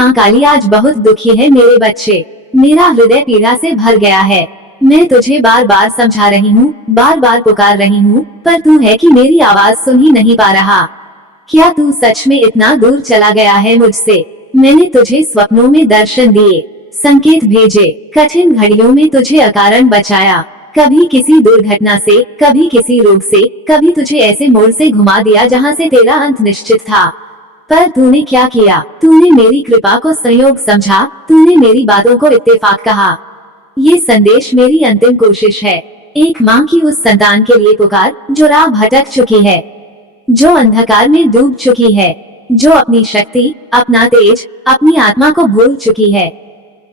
माँ काली आज बहुत दुखी है मेरे बच्चे। मेरा हृदय पीड़ा से भर गया है। मैं तुझे बार बार समझा रही हूँ, बार बार पुकार रही हूँ, पर तू है कि मेरी आवाज सुन ही नहीं पा रहा। क्या तू सच में इतना दूर चला गया है मुझसे? मैंने तुझे स्वप्नों में दर्शन दिए, संकेत भेजे, कठिन घड़ियों में तुझे अकारण बचाया। कभी किसी दुर्घटना से, कभी किसी रोग से, कभी तुझे ऐसे मोड़ से घुमा दिया जहाँ से तेरा अंत निश्चित था। पर तूने क्या किया? तूने मेरी कृपा को संयोग समझा, तूने मेरी बातों को इत्तेफाक कहा। ये संदेश मेरी अंतिम कोशिश है। एक माँ की उस संतान के लिए पुकार जो राह भटक चुकी है, जो अंधकार में डूब चुकी है, जो अपनी शक्ति, अपना तेज, अपनी आत्मा को भूल चुकी है।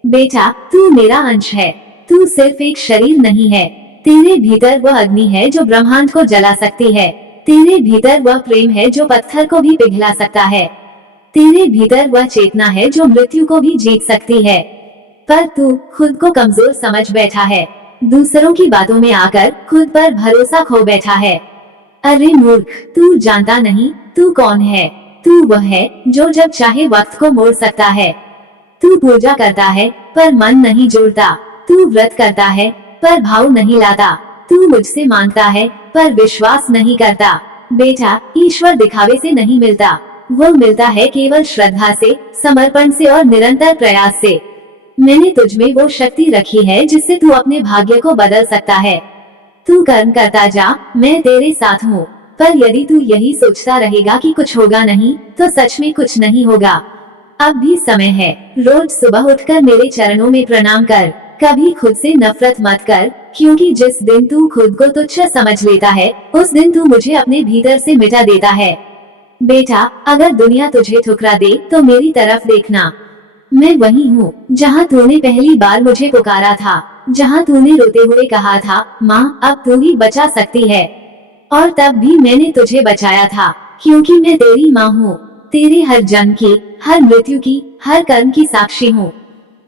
बेटा, तू मेरा अंश है। तू सिर्फ एक शरीर नहीं है। तेरे भीतर वह अग्नि है जो ब्रह्मांड को जला सकती है। तेरे भीतर वह प्रेम है जो पत्थर को भी पिघला सकता है। तेरे भीतर वह चेतना है जो मृत्यु को भी जीत सकती है। पर तू खुद को कमजोर समझ बैठा है। दूसरों की बातों में आकर खुद पर भरोसा खो बैठा है। अरे मूर्ख, तू जानता नहीं तू कौन है। तू वह है जो जब चाहे वक्त को मोड़ सकता है। तू पूजा करता है पर मन नहीं जोड़ता। तू व्रत करता है पर भाव नहीं लाता। तू मुझसे मांगता है पर विश्वास नहीं करता। बेटा, ईश्वर दिखावे से नहीं मिलता, वो मिलता है केवल श्रद्धा से, समर्पण से और निरंतर प्रयास से। मैंने तुझमें वो शक्ति रखी है जिससे तू अपने भाग्य को बदल सकता है। तू कर्म करता जा, मैं तेरे साथ हूँ। पर यदि तू यही सोचता रहेगा कि कुछ होगा नहीं, तो सच में कुछ नहीं होगा। अब भी समय है। रोज सुबह उठकर मेरे चरणों में प्रणाम कर। कभी खुद से नफरत मत कर, क्योंकि जिस दिन तू खुद को तुच्छ समझ लेता है, उस दिन तू मुझे अपने भीतर से मिटा देता है। बेटा, अगर दुनिया तुझे ठुकरा दे तो मेरी तरफ देखना। मैं वही हूँ जहाँ तूने पहली बार मुझे पुकारा था, जहाँ तूने रोते हुए कहा था, माँ अब तू ही बचा सकती है। और तब भी मैंने तुझे बचाया था, क्योंकि मैं तेरी माँ हूँ। तेरे हर जन्म की, हर मृत्यु की, हर कर्म की साक्षी हूँ।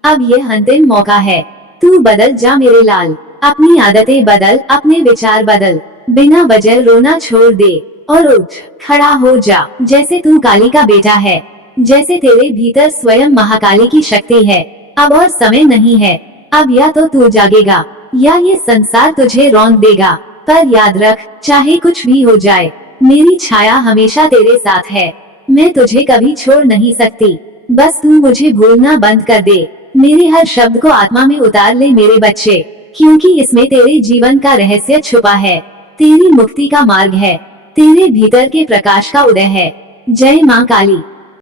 अब यह अंतिम मौका है। तू बदल जा मेरे लाल। अपनी आदतें बदल, अपने विचार बदल। बिना वजह रोना छोड़ दे और उठ खड़ा हो जा। जैसे तू काली का बेटा है, जैसे तेरे भीतर स्वयं महाकाली की शक्ति है। अब और समय नहीं है। अब या तो तू जागेगा या ये संसार तुझे रौंद देगा। पर याद रख, चाहे कुछ भी हो जाए, मेरी छाया हमेशा तेरे साथ है। मैं तुझे कभी छोड़ नहीं सकती। बस तू मुझे भूलना बंद कर दे। मेरे हर शब्द को आत्मा में उतार ले मेरे बच्चे, क्योंकि इसमें तेरे जीवन का रहस्य छुपा है। तेरी मुक्ति का मार्ग है। तेरे भीतर के प्रकाश का उदय है। जय माँ काली।